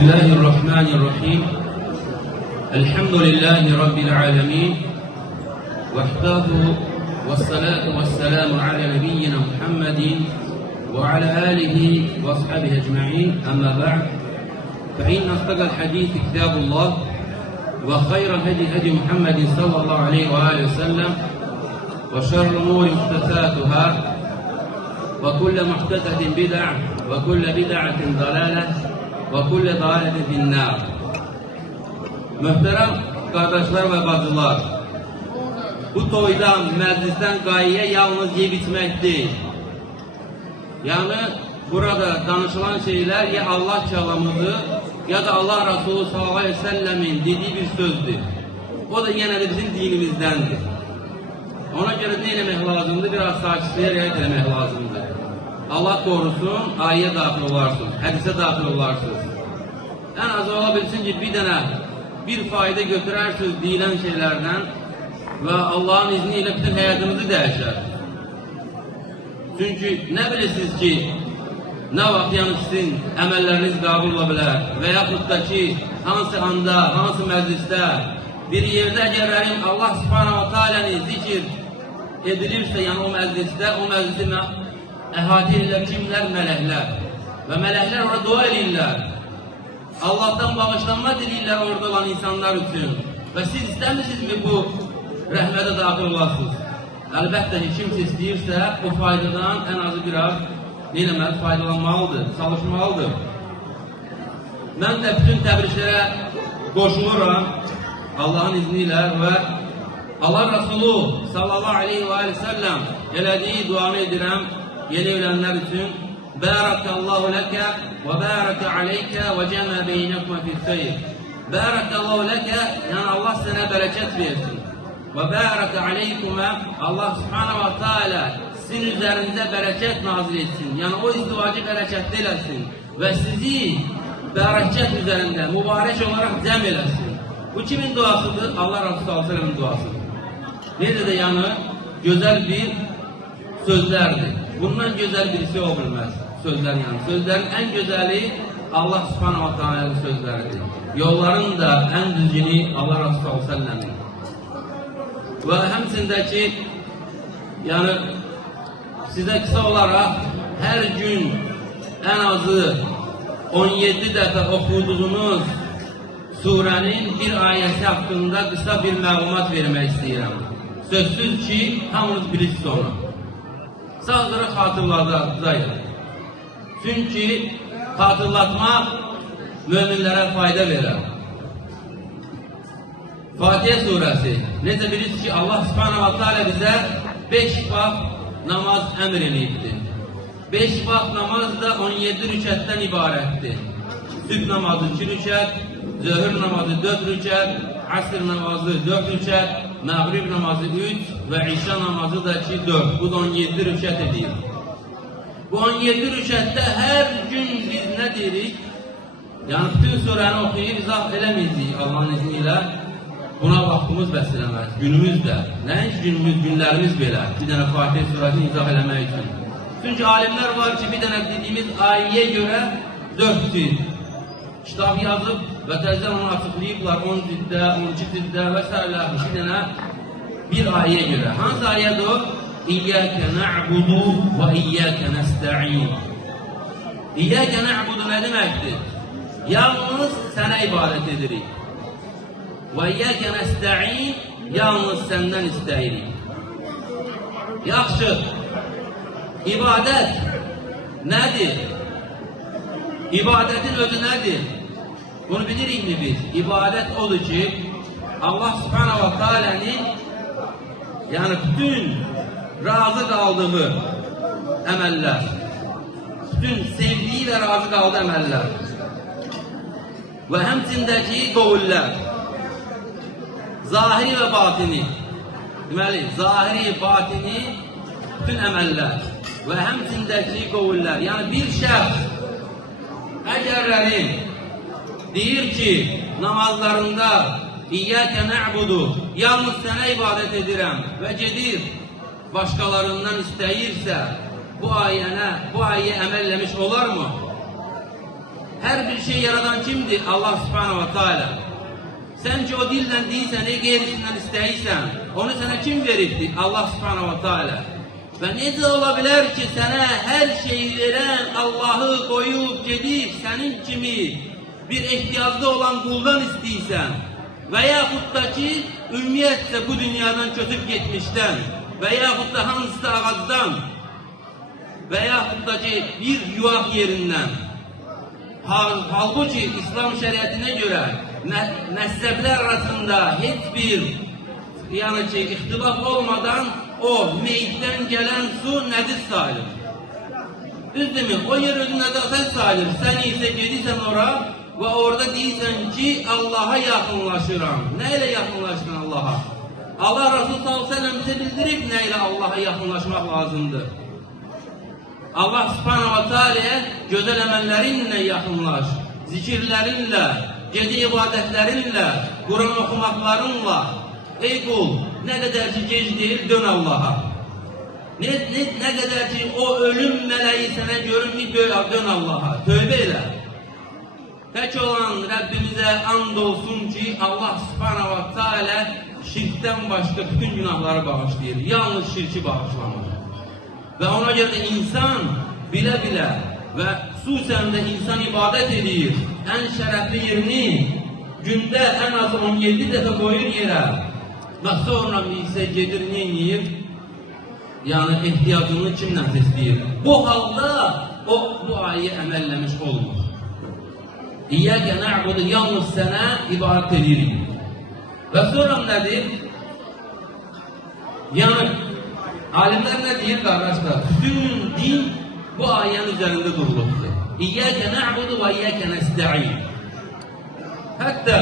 الله الرحمن الرحيم الحمد لله رب العالمين وحده والصلاة والسلام على نبينا محمد وعلى آله وأصحابه أجمعين أما بعد فإن أصدق الحديث كتاب الله وخير الهدي هدي محمد صلى الله عليه وآله وسلم وشر الأمور محدثاتها وكل محدثة بدعة وكل بدعة ضلالة وكل ضلالة في النار. Möhtərəm qardaşlar və bacılar, bu toydan, məclisdən qayə yalnız yeyib içmək deyil. Yəni, burada danışılan şeylər ya Allah kəlamıdır, ya da Allah Resulü sallallahu aleyhi ve sellemin dediği bir sözdür. O da yenə də bizim dinimizdəndir. Ona görə nə eləmək lazımdır? Biraz sakitliyə riayət eləmək lazımdır. Allah korusun, ayəyə daxil olarsınız, hədisə daxil olarsınız. Ən az ola bilsin ki, bir fayda götürərsiniz deyilən şeylərdən və Allahın izni ilə bütün həyatınızı dəyişər. Çünki nə bilirsiniz ki, nə vaxt yəni sizin əməlləriniz qəbul ola bilər və yaxud da ki, hansı anda, hansı məclisdə, bir yerdə əgərlərin Allah subhanahu wa ta'aləni zikir edilirsə, yəni o məclisdə, o məclisi əhatə edirlər kimlər? Mələklər. Və mələklər orada dua edirlər. Allah'tan bağışlanma dilirlər orada olan insanlar üçün. Və siz istəmirsinizmi bu rəhmətə daxil olasınız? Əlbəttə ki, kim istəyirsə, o faydadan ən azı biraz faydalanmalıdır, çalışmalıdır. Mən də bütün təbriklərə qoşuluram Allahın izni ilə və Allah Resulü sallallahu aleyhi ve sellem elədiyi duanı edirəm yeni evlənlər üçün. Barakallahu leke ve baraka aleyke ve cema beynekuma fil hayr. Barakallahu leke, yani Allah sana bereket versin. Ve baraka aleykuma, Allah subhanahu wa ta'ala sizin üzerinde bereket nazil etsin. Yani o izdivacı bereketli eləsin ve sizi bereket üzerinde mübarek olarak cem eləsin. Bu kimin duasıdır? Allah Resulü sallallahu aleyhi ve sellem'in duasıdır. Nerede de yani güzel bir sözlerdir. Bundan güzel birisi olmaz. Sözler yani. Sözlerin en güzeli Allah subhanahu wa ta'ala'nın sözleridir. Yolların da en düzgünü Allah Resulü sallallahu aleyhi ve sellem'in. Ve hemsindeki yani size kısa olarak her gün en azı 17 defa okuduğunuz surenin bir ayeti hakkında kısa bir məlumat vermek istedim. Sözsüz ki hamınız bilirsiniz onu. Sadece hatırladayım. Çünkü hatırlatmak müminlere fayda verir. Fatiha suresi. Neyse bilirsiniz ki Allah subhanahu wa ta'ala bize 5 vakit namaz emir edildi. 5 vakit namaz da 17 rükûtten ibarettir. Sübh namazı 2 rükût, zöhür namazı 4 rükût, asr namazı 4 rükût, mağrib namazı 3 ve işa namazı da 4. Bu da 17 rükût ediyor. Bu 17 rükûtte her gün biz ne dedik? Yani bütün surəni okuyup izah eləməyəcəyik Allah'ın izniyle. Buna vaxtımız bəs eləməz. Günümüz də. Nəinki günümüz, günlərimiz belə. Bir dənə Fatih surəsini izah eləmək üçün. Çünkü alimler var ki, bir dənə dediğimiz ayeye göre 4 cilt kitab yazıb və təzdən onu açıqlayıblar 10 cildə, 12 cildə və s. Bir dənə bir ayeye göre. Hansı ayədir o? İyyâke na'budu və iyyâke nesta'in. İyyâke na'budu ne deməkdir? Yalnız sənə ibadət edirik. Və iyyâke nesta'in, yalnız səndən istəyirik. Yaxşı, ibadət nədir? İbadetin özü nədir? Bunu bilirik mi biz? İbadet odur ki, Allah subhanahu wa ta'ala'nın yani bütün razı kaldığı əməllər, bütün sevdiği ve razı kaldığı əməllər ve həmçindəki qovullər, zahiri ve batini, deməli, zahiri, batini bütün əməllər ve həmçindəki qovullər, yani bir şəxs əgərlərin deyir ki, namazlarında İyyâke na'budu, yalnız sənə ibadət edirəm və gedir başqalarından istəyirsə bu ayəyə əməlləmiş olar mı? Her bir şey yaradan kimdir? Allah subhanahu ve teala. Sen ki o dilden değilsen, gerisinden istəyirsən, onu sana kim veribdir? Allah subhanahu ve teala. Ve necə ola bilər ki, sana her şeyi veren Allah'ı koyup gedib, senin kimi bir ihtiyacda olan kuldan istəyirsən və yaxud da ki, ümumiyyətlə bu dünyadan kötüb getmişdən və yaxud da hansısa ağacdan və yaxud da ki, bir yuvaq yerindən. Halbuki İslam şəriətinə görə məzhəblər arasında heç bir ixtilaf olmadan o meyitdən gələn su nəcis sayılır. Düzdürmü? O yer özü nəcaset sayılır. Sən isə gedirsən ora və orada deyirsən ki, Allah'a yaxınlaşıram. Nə ilə yaxınlaşdın Allah'a? Allah Resulü s.ə.v bizə bildirib nə ilə Allah'a yaxınlaşmaq lazımdır. Allah subhanahu wa ta'ala gözəl əməllərinlə yaxınlaş, zikirlərinlə, gecə ibadətlərinlə, Quran oxumaqlarınla. Ey qul, nə qədər ki gec deyil, dön Allah'a. Nə qədər ki o ölüm mələyi sənə görünmür, dön Allah'a, tövbə elə. Tək olan Rəbbimizə and olsun ki, Allah subhanahu wa ta'ala şirkdən başqa bütün günahları bağışlayır. Yalnız şirki bağışlamır. Və ona görə də insan bilə-bilə və xüsusən də insan ibadət edir. Ən şərəfli yerini gündə ən az 17 dəfə qoyur yerə. Və sonra isə gedir, neyir? Yəni ehtiyacını kimdən istəyir? Bu halda o bu ayı əməlləmiş olmur. İyyəkə na'budu, yalnız sənə ibadət edirik. Və sonra nədir? Yəni alimlər nə deyir qardaşlar? Bütün din bu ayənin üzərində durulubdur. İyyəkə na'budu və iyyəkə nəstə'in. Hətta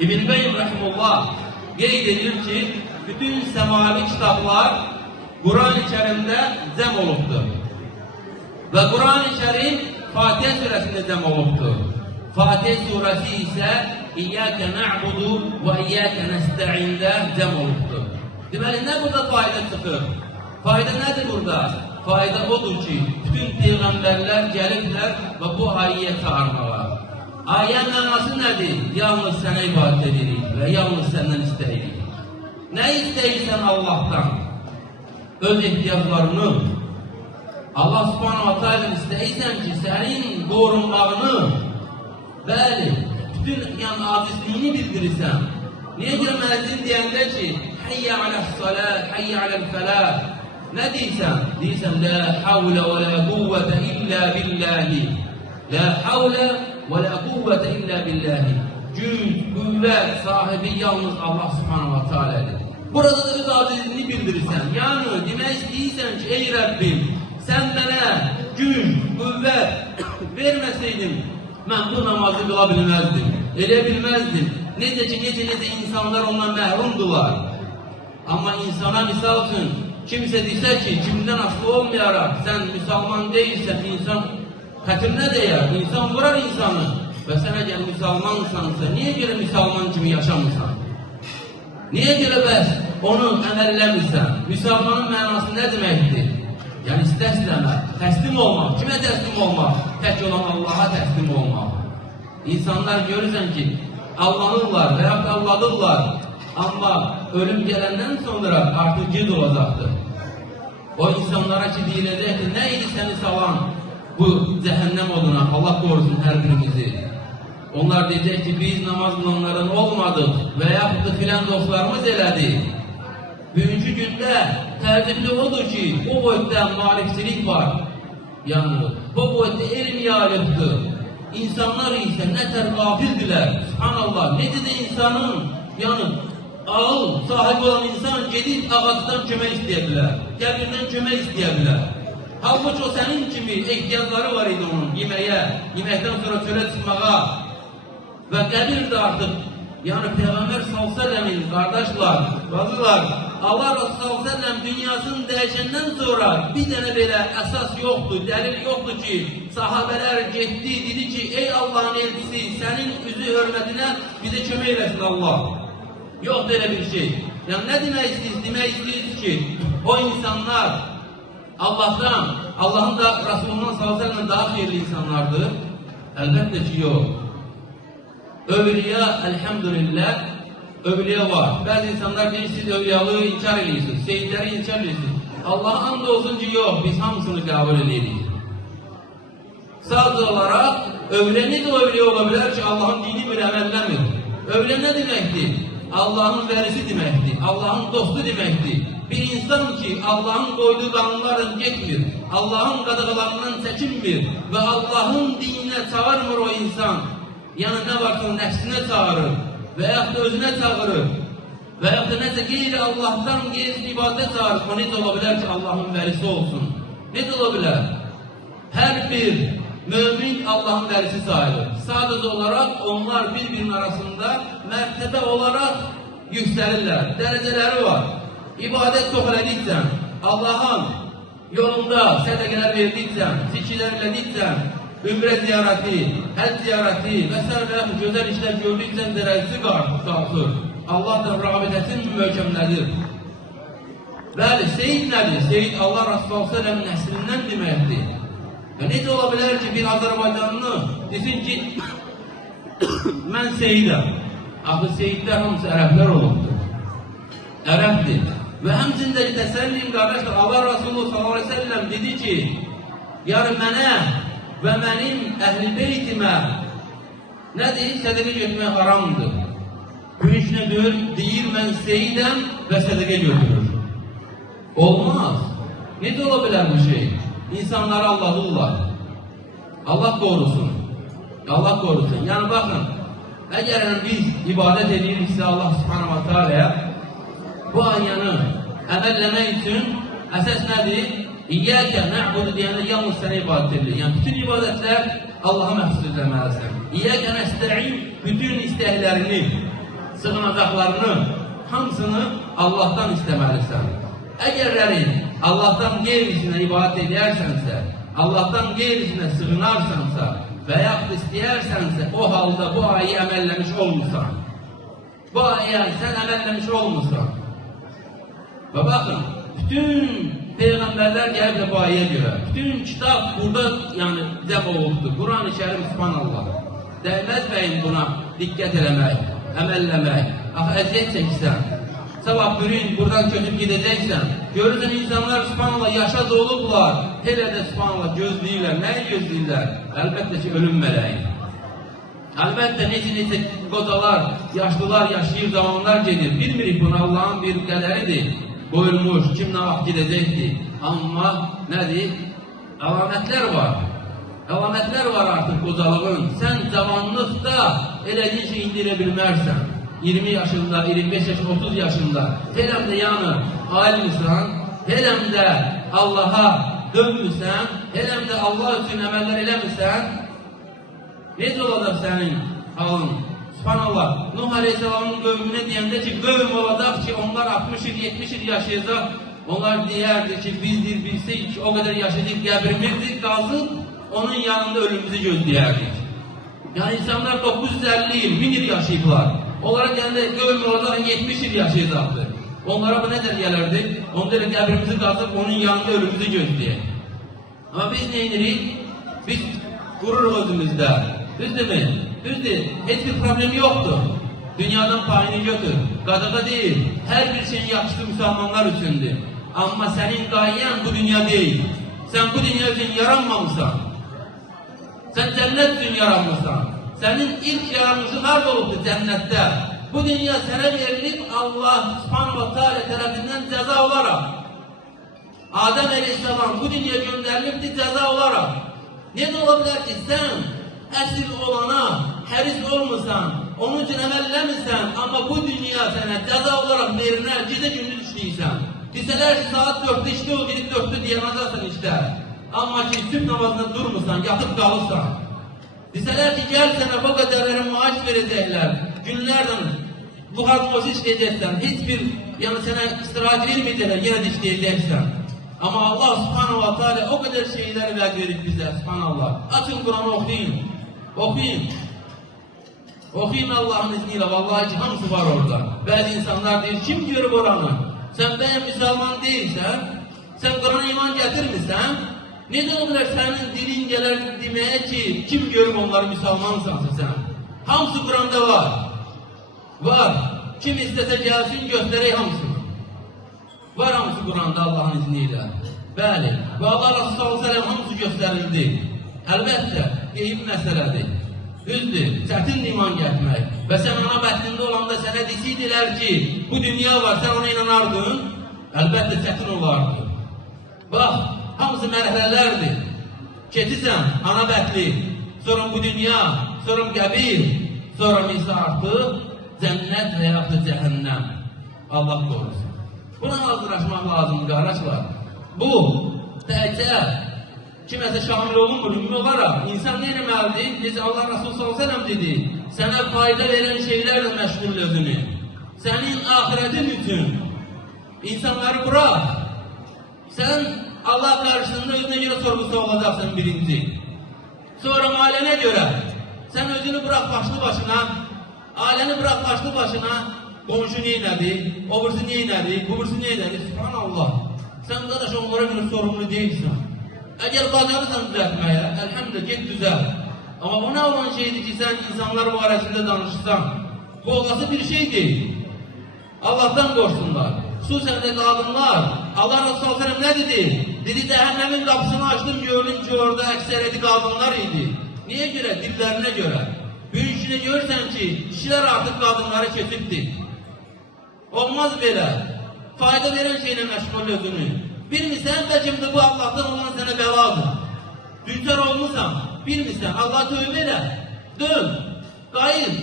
İbn Qayyim rahimehullah qeyd edir ki, bütün səmavi kitablar Quran-ı Kərimdə cəm olubdur. Və Quran-ı Kərim Fatihə surəsində cəm olubdur. Fatihə surəsi isə İyyəkə na'budu və iyyəkə nəstə'ində cəm olubdur. Deməli, nə burada fayda çıxır? Fayda nədir burada? Fayda odur ki, bütün peyğəmbərlər gəliblər və bu ayəyə çağırmalar. Ayənin mənası nədir? Yalnız sənə ibadət edirik və yalnız səndən istəyirik. Nə istəyirsən Allah'tan? Öz ehtiyaclarını. Allah subhanahu wa ta'ala istəyirsən ki, sənin qorunmağını, bəli, bütün acizliyini bildirirsən. Niyə görə müəzzin deyəndə ki, Hayya aləs-salat, hayya aləl-fəlah. Nə deyirsən? Deyirsən, la havlə və la quvvətə illə billahi. La havlə və la quvvətə illə billahi. Güc, qüvvət sahibi yalnız Allah subhanahu wa ta'aladır. Burada da öz acizliğini bildirirsən. Yəni, demək istəyirsən ki, ey Rəbbim, sən mənə güc, qüvvət verməsəydin, mən bu namazı qıla bilməzdim, elə bilməzdim. Necə ki, necə insanlar ondan məhrumdular. Amma insana misal üçün, kimsə desə ki, kimdən asılı olmayaraq, sən müsəlman deyilsən, insan xətrinə deyər, insan vurar insanı. Və sən əgər müsəlmansansa, niyə görə müsəlman kimi yaşamırsan? Niyə görə bəs onu əməlləmirsən? Müsəlmanın mənası nə deməkdir? Yəni istəsləmə, təslim olmaq. Kimə təslim olmaq? Tək olan Allaha təslim olmaq. İnsanlar görürsən ki, allanırlar və ya alladırlar. Amma ölüm gələndən sonra artıq gec olacaqdır. O insanlara ki deyiləcəkdir, nə idi səni salan bu cəhənnəm oduna? Allah qorusun hər birimizi. Onlar deyəcək ki, biz namaz qılanların olmadıq və yaxud da filan dostlarımız elədi. Bugünkü gündə təəccüblü odur ki, o boyutda maarifçilik var. Yəni, bu boyutda elm yayılıbdır. İnsanlar isə nətər qafildirlər. Subhanallah, necə də insanın, yəni, ağıl sahibi olan insan gedib ağacdan kömək istəyə bilər, qəbirdən kömək istəyə bilər. Halbuki o sənin kimi ehtiyacları var idi onun yeməyə, yeməkdən sonra çölə çıxmağa və qəbir də artıq, yəni Peyğəmbər s.ə.v-in qardaşlar, bacılar, Allah Resulü s.ə.v dünyasını dəyişəndən sonra bir dənə belə əsas yoxdur, dəlil yoxdur ki, sahabələr getdi, dedi ki, ey Allah'ın elçisi, sənin üzü hörmətinə bizə kömək eləsin Allah. Yox belə bir şey. Yəni nə demək istəyirsiniz? Demək istəyirsiniz ki, o insanlar Allah'dan, Allah'ın da Resulü'ndan s.ə.v daha xeyirli insanlardır. Elbette ki yok. Övliya elhamdülillah övliya var. Bazı insanlar deyir, siz övliyalığı inkar ediyorsunuz, seyitleri inkar ediyorsunuz. Allah'a and olsun ki yok, biz hamısını kabul edirik. Sadece olarak övliya ne de övliya olabilir ki Allah'ın dini bir əməlləmir. Övliya ne demektir? Allah'ın verisi demektir, Allah'ın dostu demektir. Bir insan ki Allah'ın koyduğu kanunlardan geçmir, Allah'ın qadağalarından çekinmir ve Allah'ın dinine çağırmır o insan. Yani ne varsa nefsine çağırır veya da özüne çağırır veya da neyse geyri Allah'tan geyri ibadet çağırır. O ne de olabilir ki Allah'ın verisi olsun? Ne de olabilir? Her bir mümin Allah'ın verisi sayılır. Sadece olarak onlar birbirinin arasında mertebe olarak yükselirler. Dereceleri var. İbadet çok ediksen, Allah'ın yolunda sədəqələr verdiksen, zikirlər ediksen, ümre ziyareti, həc ziyareti vesaire güzel işler gördüksen derecesi kalkır. Allah'tan rağbetesin möhkemlədir. Bəli, seyid nədir? Seyid Allah Resulü s.ə.v nəslindən deməkdir. Necə ola bilər ki, bir Azərbaycanlı desin ki, mən seyidəm. Axı seyidlər hamısı ərəblər olubdur. Ərəbdir. Və həmçində təsəllim qardaşlar, Allah Resulü s.ə.v dedi ki, yəni mənə və mənim əhl-i beytimə nədir? Sədəqə götürmək haramdır. Gülüş nədir? Deyir, mən seyidəm və sədəqə götürür. Olmaz. Necə ola bilər bu şey? İnsanları aldadırlar. Allah korusun. Allah korusun. Yani bakın, eğer biz ibadet ediriksə Allah subhanahu wa ta'ala bu ayyanı əməlləmək üçün əsas nədir? İyyəkə nə'budu deyəndə yalnız sənə ibadet edilir. Yani bütün ibadətlər Allah'a məxsus edilməlisən. İyyəkə nəstə'in bütün istəklərini, sığınacaqlarını, hamısını Allah'tan istəməlisən. Əgərləri Allah'tan qeyrisinə ibadət edərsənsə, Allah'tan qeyrisinə sığınarsansa və yaxud istəyərsənsə, o halda bu ayı əməlləmiş olmursan. Bu ayı sən əməlləmiş olmursan. Və baxın, bütün Peyğəmbərlər gəlib də bu ayıya görə. Bütün kitab burada yəni cəm olubdur. Quran-ı Kərim, subhanallah. Dəyməz bəyin buna diqqət eləmək, əməlləmək. Axı, əziyyət çəksən. Sabah bir gün buradan köçüb gideceksen, görürsen insanlar subhanallah yaşaz olublar, hele de subhanallah gözləyirlər. Nəyi gözləyirlər? Əlbəttə ki, ölüm mələyi. Əlbəttə necə qocalar, yaşlılar yaşayır, zamanlar gedir. Bilmirik bunu, Allah'ın bir qədəridir. Qoyulmuş, kim nə vaxt gidəcəkdir. Amma nədir? Əlamətlər var. Əlamətlər var artıq qocalığın. Sən zamanlıqda elədiyin şey indirə bilmərsən. 20 yaşında, 25 yaş, 30 yaşında, heləm də yəni alimsən, heləm də Allah'a dönmüsən, heləm də Allah üçün əməllər eləmirsən, necə olacaq sənin halın? Subhanallah, Nuh Aleyhisselam'ın qövmünə deyəndə ki, qövm olacaq ki, onlar 60 il, 70 il yaşayacaq, onlar deyərdi ki, bizdir, bilsək ki, o qədər yaşayacaq, qəbrimizdir, qazıb, onun yanında ölümümüzü gözləyərdik. Yəni, insanlar 950 il, 1000 il yaşayıblar. Onlara gəndə qövm orada 70 il yaşayacaqdır. Onlara bu nədən gələrdi? Onlara qəbrimizi qazıb, onun yanında ölümümüzü gözləyək. Amma biz nə edirik? Biz qururuq özümüzdə. Düzdürmü? Düzdür. Heç bir problem yoxdur. Dünyadan payını götür. Qadağa deyil. Hər bir şeyin yaxşısı müsəlmanlar üçündür. Amma sənin qayən bu dünya deyil. Sən bu dünya üçün yaranmamışsan. Sən cənnət üçün yaranmışsan. Senin ilk yaranmışın harda olubdur cənnətdə. Bu dünya sənə verilib Allah subhanahu wa ta'ala tərəfindən cəza olaraq. Adəm Aleyhisselam bu dünya göndərilibdir cəza olaraq. Necə ola bilər ki, sən əsl olana həris olmursan, onun üçün əməlləmirsən, amma bu dünya sənə cəza olaraq verinə gecə gündüz işləyirsən. Desələr ki, saat 4'də işdə ol, gedib 4'də dayanacaqsan işdə. Amma ki, sübh namazında durmursan, yatıb qalırsan. Desələr ki, gəl sənə bu qədərlərə maaş verəcəklər, günlərdən buxarmozu işləyəcəksən, heç bir, yəni sənə istirahat verməyəcəklər, yenə də işləyəcəksən. Amma Allah subhanahu wa ta'ala o qədər şeyləri vəd verib bizə, subhanallah. Açın Quranı oxuyun, oxuyun. Oxuyun Allah'ın izniyle, vallahi ki, hamısı var orada. Bəzi insanlar deyir, kim görüb oranı? Sən bəyəm müsəlman deyilsən, sən Qurana iman gətirmirsən, Neden olar senin dilin gelir demeye ki kim görüp onları Müslümansansa sen? Hamısı Kur'an'da var. Var. Kim istese gelsin göstereyim hamısını. Var hamısı Kur'an'da Allah'ın izniyle. Bəli. Və Allah Resulü sallallahu aleyhi ve sellem hamısı göstərildi. Əlbəttə, qeyb məsələdir. Düzdür, çətin iman gəlmək. Və sən ana bətnində olanda sənə deyirdilər ki, bu dünya var, sən ona inanardın. Əlbəttə, çətin olardı. Bax, hamısı mərhələlərdir. Keçirsən, ana bətli, sonra bu dünya, sonra qəbir, sonra isə artıq cənnət və yaxud da cəhənnəm. Allah qorusun. Buna hazırlaşmaq lazımdır, qardaşlar. Bu, təkcə kiməsə şamil olunmur, ümumi olaraq insan nə etməlidir? Necə Allah Resulü sallallahu aleyhi ve sellem dedi, sənə fayda verən şeylərlə məşğul özünü. Sənin ahirətin üçün insanları bırak. Sən Allah qarşısında özünə görə sorğusu olacaqsan birinci. Sonra ailənə görə sən özünü bırak başlı başına, ailəni bırak başlı başına, qonşu neynədir, obursu neynədir, bubursu neynədir, subhanallah. Sən qardaş onlara görə sorumlu deyilsən. Əgər bacarırsan düzəltməyə, əlhəmdülillah, get düzəl. Amma bu nə olan şeydir ki, sən insanlar barəsində danışırsan, bu olası bir şey deyil. Allah'tan qorxsunlar. Xüsusən də qadınlar, Allah Resulü s.ə.v nə dedi? Dedi, cəhənnəmin qapısını açdım, gördüm ki, orada əksəriyyəti qadınlar idi. Niyə görə? Dillərinə görə. Büyükünə görürsən ki, kişilər artıq qadınları keçibdir. Olmaz belə. Fayda verən şeylə məşğul özünü. Bilmirsən, bəlkə bu Allah'tan olan sənə bəladır. Düzgər olmuşsan, bilmirsən, Allah tövbə elə. Dön, qayır.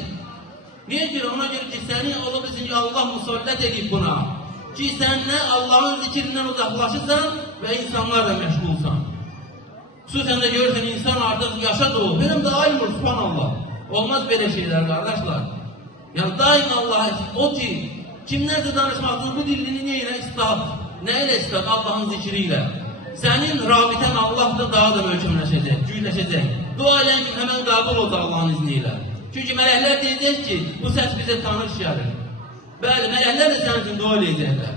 Niyə görə? Ona görə ki, səni ola bilsin ki, Allah müsallət edib buna. Ki, sən nə Allah'ın zikrindən uzaqlaşırsan və insanlar da məşğulsan. Xüsusən də görürsən, insan artıq yaşa doğur. Benim də aymur, subhanallah. Olmaz belə şeylər, qardaşlar. Yəni, daim Allah, o ki, kimlərsə danışmaqsın, bu dilini nə ilə islah? Nə ilə islah? Allah'ın zikri ilə. Sənin rabitən Allah da daha da möhkəmləşəcək, gücləşəcək. Dua eləyən ki, həmən qəbul olacaq Allah'ın izni ilə. Çünki mələklər deyəcək ki, bu səs bizə tanış gəlir. Bəli, mələklər də sənin üçün dua eləyəcəklər.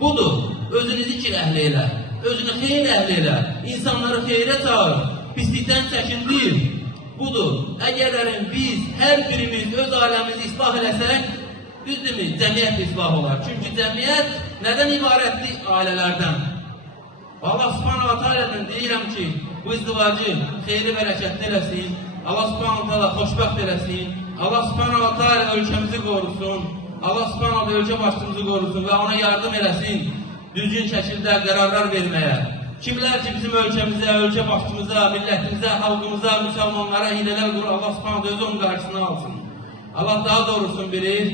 Budur, özünü zikr əhli elə, özünü xeyir əhli elə, insanları xeyrə çağır, pislikdən çəkindir. Budur, əgərlərin biz, hər birimiz öz aləmizi islah eləsək, düzdürmü, cəmiyyət islah olar. Çünki cəmiyyət nədən ibarətdir? Ailələrdən. Allah subhanahu wa ta'alədən deyirəm ki, bu izdivacı xeyri bərəkətli eləsin, Allah subhanahu wa ta'ala xoşbəxt eləsin, Allah subhanahu wa ta'ala ölkəmizi qorusun, Allah subhanahu wa ta'ala ölkə başımızı qorusun və ona yardım eləsin düzgün şəkildə qərarlar verməyə. Kimlər ki bizim ölkəmizə, ölkə başımıza, millətimizə, xalqımıza, müsəlmanlara hilələr qurur, Allah subhanahu wa ta'ala özü onun qarşısına alsın. Allah daha doğrusunu bilir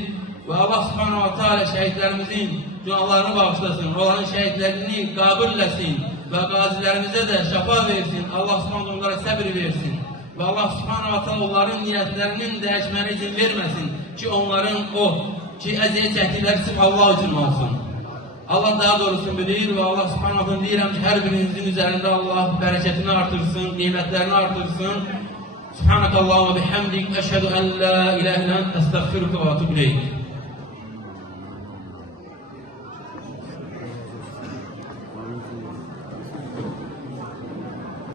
və Allah subhanahu wa ta'ala şəhidlərimizin günahlarını bağışlasın, onların şəhidlərini qəbul eləsin və qazilərimizə də şəfa versin, Allah subhanahu onlara səbir versin və Allah subhanahu wa ta'ala onların niyyətlərinin dəyişmənə izin verməsin ki, onların o ki, əziyyət çəkdikləri sırf Allah üçün olsun. Allah daha doğrusunu bilir və Allah subhanahu wa ta'ala deyirəm ki, hər birinizin üzərində Allah bərəkətini artırsın, nimətlərini artırsın. Subhanakallahumma bihamdik, əşhədu ən la ilahe illə əntə, əstəğfiruka və etûbu ileyk.